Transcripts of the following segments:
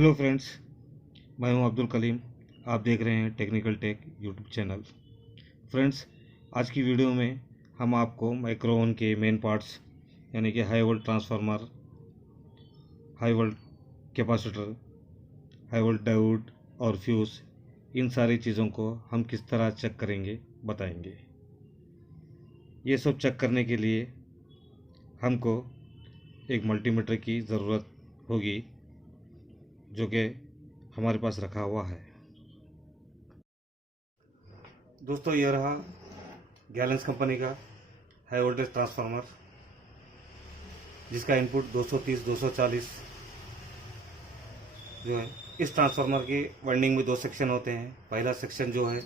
Hello friends, मैं हूं अब्दुल कलीम। आप देख रहे हैं technical tech YouTube channel. Friends, आज की वीडियो में हम आपको माइक्रोओवन के मेन पार्ट्स यानी कि high volt transformer, high volt capacitor, high volt diode और फ्यूज़, इन सारी चीज़ों को हम किस तरह चेक करेंगे बताएंगे। ये सब चेक करने के लिए हमको एक मल्टीमीटर की ज़रूरत होगी, जो कि हमारे पास रखा हुआ है। दोस्तों, ये रहा गैलेंस कंपनी का हाई वोल्टेज ट्रांसफार्मर, जिसका इनपुट 230 240 जो है। इस ट्रांसफार्मर के वाइंडिंग में दो सेक्शन होते हैं। पहला सेक्शन जो है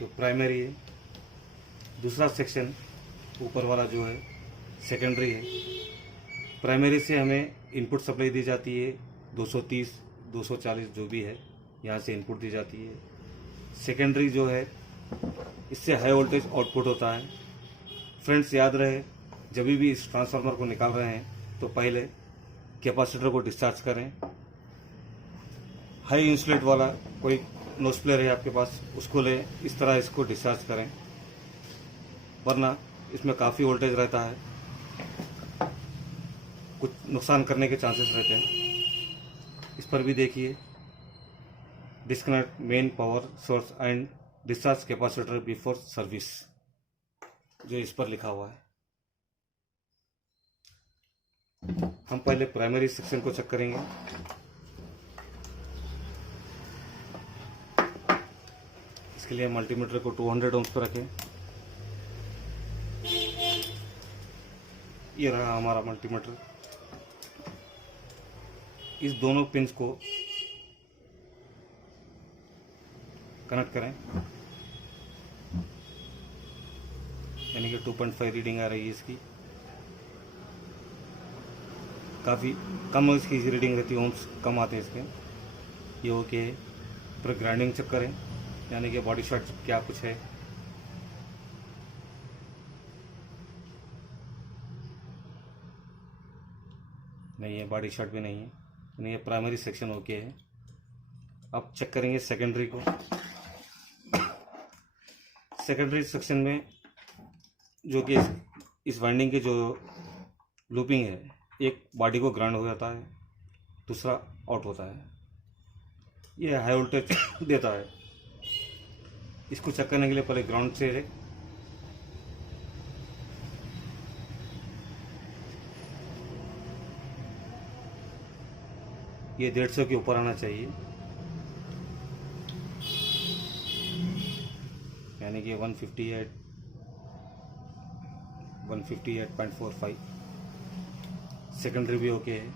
जो प्राइमरी है, दूसरा सेक्शन ऊपर वाला जो है सेकेंडरी है। प्राइमरी से हमें इनपुट सप्लाई दी जाती है 230 240 जो भी है, यहाँ से इनपुट दी जाती है। सेकेंडरी जो है, इससे हाई वोल्टेज आउटपुट होता है। फ्रेंड्स, याद रहे, जब भी इस ट्रांसफार्मर को निकाल रहे हैं तो पहले कैपेसिटर को डिस्चार्ज करें। हाई इंसुलेट वाला कोई नोज प्लेयर है आपके पास, उसको लें, इस तरह इसको डिस्चार्ज करें, वरना इसमें काफ़ी वोल्टेज रहता है, कुछ नुकसान करने के चांसेस रहते हैं। इस पर भी देखिए, disconnect main power source and discharge capacitor before service, जो इस पर लिखा हुआ है। हम पहले प्राइमरी सेक्शन को चेक करेंगे। इसके लिए मल्टीमीटर को 200 ohms पर रखें। ये रहा हमारा मल्टीमीटर। इस दोनों पिंस को कनेक्ट करें, यानी कि 2.5 रीडिंग आ रही है इसकी। काफ़ी कम इसकी रीडिंग रहती है, ओम्स कम आते हैं इसके। ये ओके है। फिर ग्राइंडिंग चेक करें, यानी कि बॉडी शॉट क्या कुछ है। नहीं है, बॉडी शॉट भी नहीं है, यानी ये प्राइमरी सेक्शन ओके है। अब चेक करेंगे सेकेंडरी को। सेकेंडरी सेक्शन में जो कि इस वाइंडिंग के जो लूपिंग है, एक बॉडी को ग्राउंड हो जाता है, दूसरा आउट होता है। ये हाई वोल्टेज देता है। इसको चेक करने के लिए पहले ग्राउंड से ये 150 के ऊपर आना चाहिए, यानी कि 158.45। सेकेंडरी भी ओके है।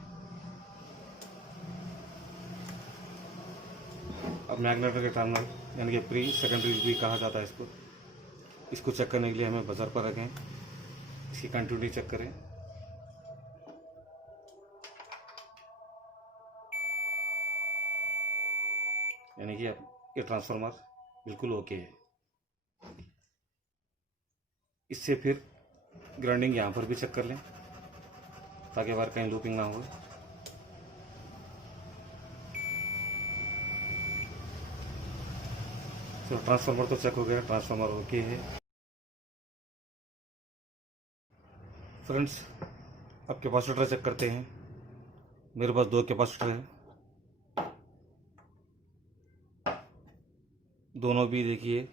अब मैग्नेटर के टर्मिनल, यानी कि प्री सेकेंडरी भी कहा जाता है इसको चेक करने के लिए हमें बजर पर रखें। इसकी कंटिन्यूटी चेक करें। यानी कि ये ट्रांसफार्मर बिल्कुल ओके है। इससे फिर ग्राइंडिंग यहाँ पर भी चेक कर लें, ताकि बार कहीं लूपिंग ना हो। तो ट्रांसफार्मर तो चेक हो गया, ट्रांसफार्मर ओके है। फ्रेंड्स, अब कैपेसिटर चेक करते हैं। मेरे पास 2 कैपेसिटर हैं, दोनों भी देखिए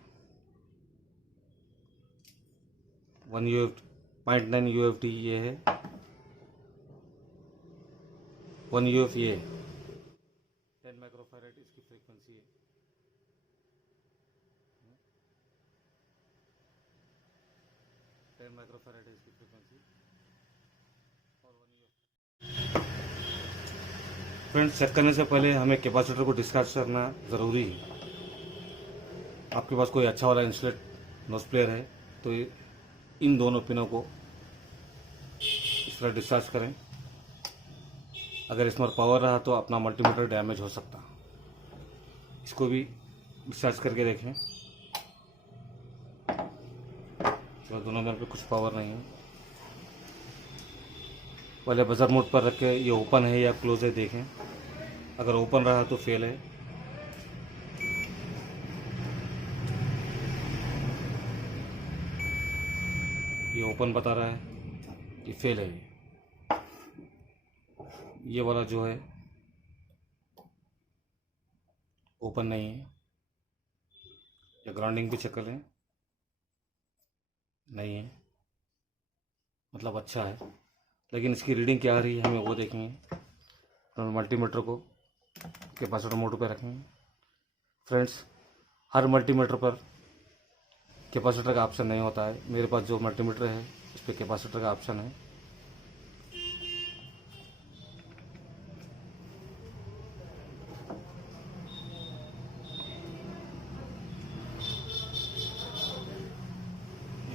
1 UFT 0.9 UFT ये है, 1 UF ये 10 माइक्रोफैराड इसकी फ्रीक्वेंसी है। 10 माइक्रोफैराड है इसकी फ्रीक्वेंसी और 1 UF। फ्रेंड्स, चेक करने से पहले हमें कैपेसिटर को डिस्चार्ज करना ज़रूरी है। आपके पास कोई अच्छा वाला इंसुलेट नोज प्लेयर है तो इन दोनों पिनों को इस तरह डिस्चार्ज करें। अगर इसमें पावर रहा तो अपना मल्टीमीटर डैमेज हो सकता। इसको भी डिस्चार्ज करके देखें। तो दोनों में पे कुछ पावर नहीं है। पहले बजर मोड पर रख के ये ओपन है या क्लोज है देखें। अगर ओपन रहा तो फेल है। ये ओपन बता रहा है, ये फेल है। ये वाला जो है ओपन नहीं है। या ग्राउंडिंग भी चेक कर लें, नहीं है, मतलब अच्छा है। लेकिन इसकी रीडिंग क्या आ रही है हमें वो देखेंगे। तो मल्टीमीटर को कैपेसिटर मोड पे रखेंगे। फ्रेंड्स, हर मल्टीमीटर पर कैपेसिटर का ऑप्शन नहीं होता है। मेरे पास जो मल्टीमीटर है इस पर कैपेसिटर का ऑप्शन है।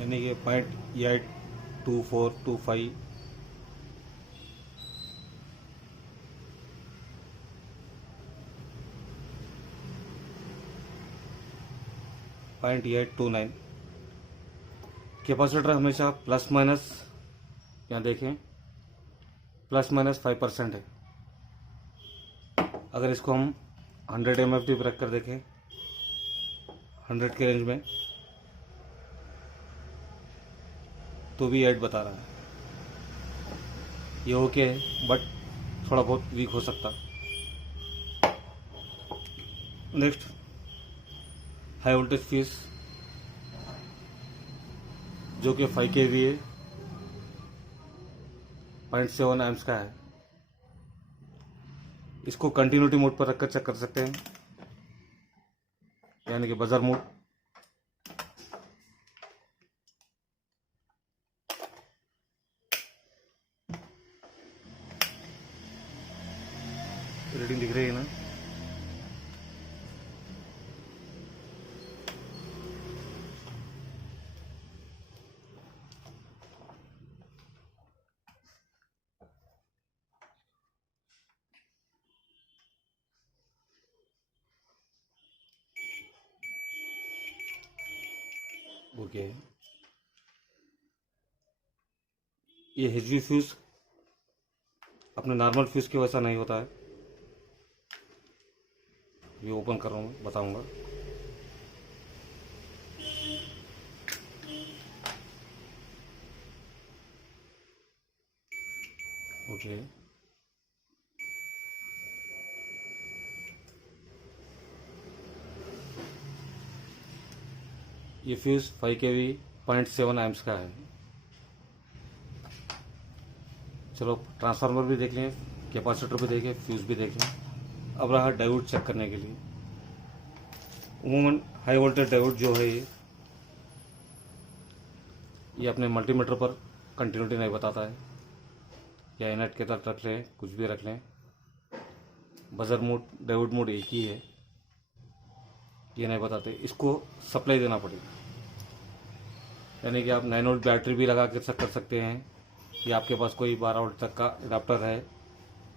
यानी कि 0.8425 0.829। कैपेसिटर हमेशा प्लस माइनस, यहाँ देखें, प्लस माइनस 5% है। अगर इसको हम 100 MFT पर रख कर देखें 100 के रेंज में, तो भी 8 बता रहा है। ये ओके है, बट थोड़ा बहुत वीक हो सकता। नेक्स्ट, हाई वोल्टेज फ्यूज जो कि 5 kV है, 0.7 एम्प्स का है। इसको कंटिन्यूटी मोड पर रखकर चेक कर सकते हैं, यानी कि बजर मोड। रीडिंग दिख रही है ना। ओके, ये HV फ्यूज अपने नॉर्मल फ्यूज के वैसा नहीं होता है। ये ओपन कर रहा हूँ, बताऊंगा। ओके, ये फ्यूज 5 kV 0.7 एम्प्स का है। चलो ट्रांसफार्मर भी देख लें, कैपेसिटर भी देखें, फ्यूज भी देख लें। अब रहा डायोड चेक करने के लिए। उमूमन हाई वोल्टेज डायोड जो है ये अपने मल्टीमीटर पर कंटिन्यूटी नहीं बताता है, या इनट के तहत रख लें, कुछ भी रख लें। बजर मोड, डायोड मोड एक ही है, ये नहीं बताते। इसको सप्लाई देना पड़ेगा, यानी कि आप 9 वोल्ट बैटरी भी लगा के चेक कर सकते हैं, या आपके पास कोई 12 वोल्ट तक का अडाप्टर है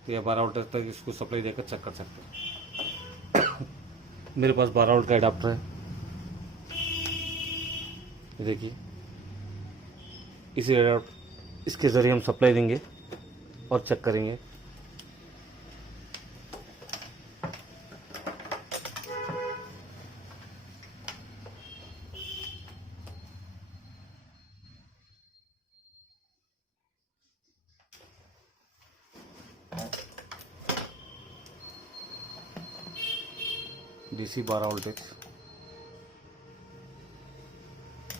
तो या 12 वोल्ट तक इसको सप्लाई देकर चेक कर सकते हैं। मेरे पास 12 वोल्ट का अडाप्टर है, ये देखिए। इसी इसके ज़रिए हम सप्लाई देंगे और चेक करेंगे। DC 12 वोल्टेज,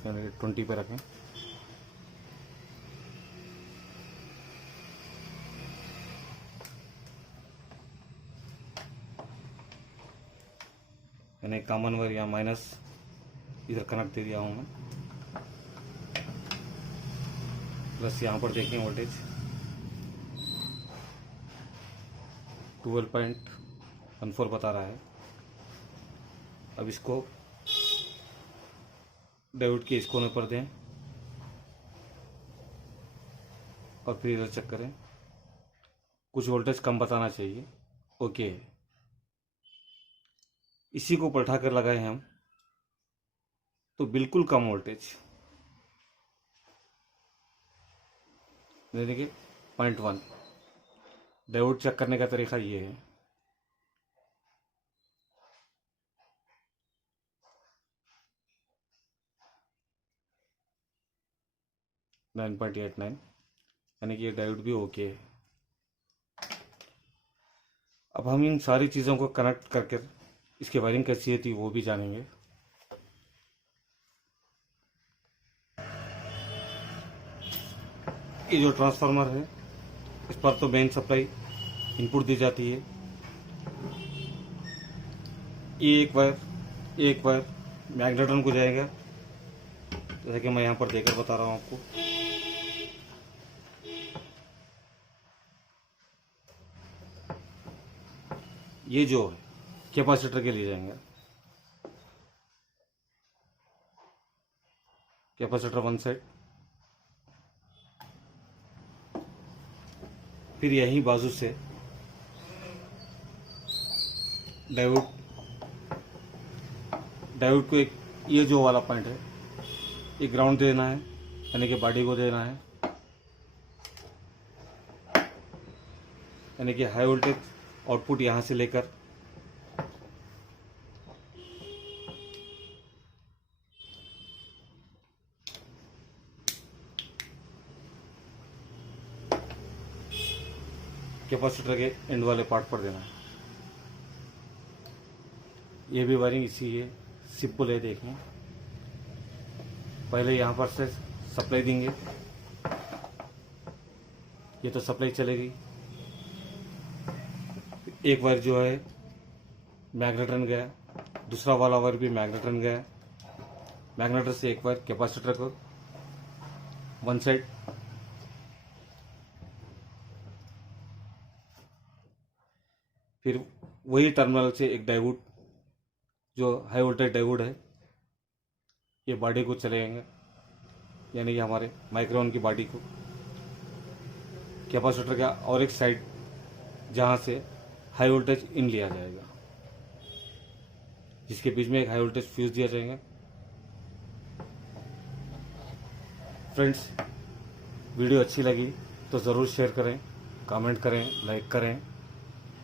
यानी 20 पे रखें। यानी कॉमन वायर या माइनस इधर कनेक्ट दे दिया हूँ मैं। प्लस यहाँ पर देखें वोल्टेज 12.14 बता रहा है। अब इसको डायोड के इस कोने पर दें और फिर इधर चेक करें। कुछ वोल्टेज कम बताना चाहिए, ओके। इसी को पलटा कर लगाए हम तो बिल्कुल कम वोल्टेज, देखिए 0.1। डायोड चेक करने का तरीका ये है। (9.89) यानी कि ये डायोड भी ओके है। अब हम इन सारी चीज़ों को कनेक्ट करके इसकी वायरिंग कैसी थी वो भी जानेंगे। ये जो ट्रांसफार्मर है इस पर तो मेन सप्लाई इनपुट दी जाती है। ये एक वायर मैग्नेट्रॉन को जाएगा, जैसे कि मैं यहाँ पर देकर बता रहा हूँ आपको। ये जो है कैपेसिटर के लिए जाएंगे। कैपेसिटर वन साइड, फिर यही बाजू से डायोड को एक ये जो वाला पॉइंट है ये ग्राउंड देना है, यानी कि बॉडी को देना है, यानी कि हाई वोल्टेज आउटपुट यहाँ से लेकर कैपेसिटर के एंड वाले पार्ट पर देना है। ये भी वायरिंग इसी है, सिंपल है। देखें, पहले यहाँ पर से सप्लाई देंगे, ये तो सप्लाई चलेगी। एक वायर जो है मैग्नेट्रॉन गया, दूसरा वाला वायर भी मैग्नेट्रॉन गया। मैग्नेटर से एक वायर कैपेसिटर को वन साइड, फिर वही टर्मिनल से एक डायोड जो हाई वोल्टेज डायोड है ये बॉडी को चलेंगे, यानी कि हमारे माइक्रोन की बॉडी को। कैपेसिटर का और एक साइड जहाँ से हाई वोल्टेज इन लिया जाएगा, जिसके बीच में एक हाई वोल्टेज फ्यूज दिया जाएगा। फ्रेंड्स, वीडियो अच्छी लगी तो ज़रूर शेयर करें, कमेंट करें, लाइक करें।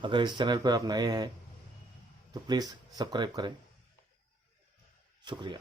अगर इस चैनल पर आप नए हैं तो प्लीज़ सब्सक्राइब करें। शुक्रिया।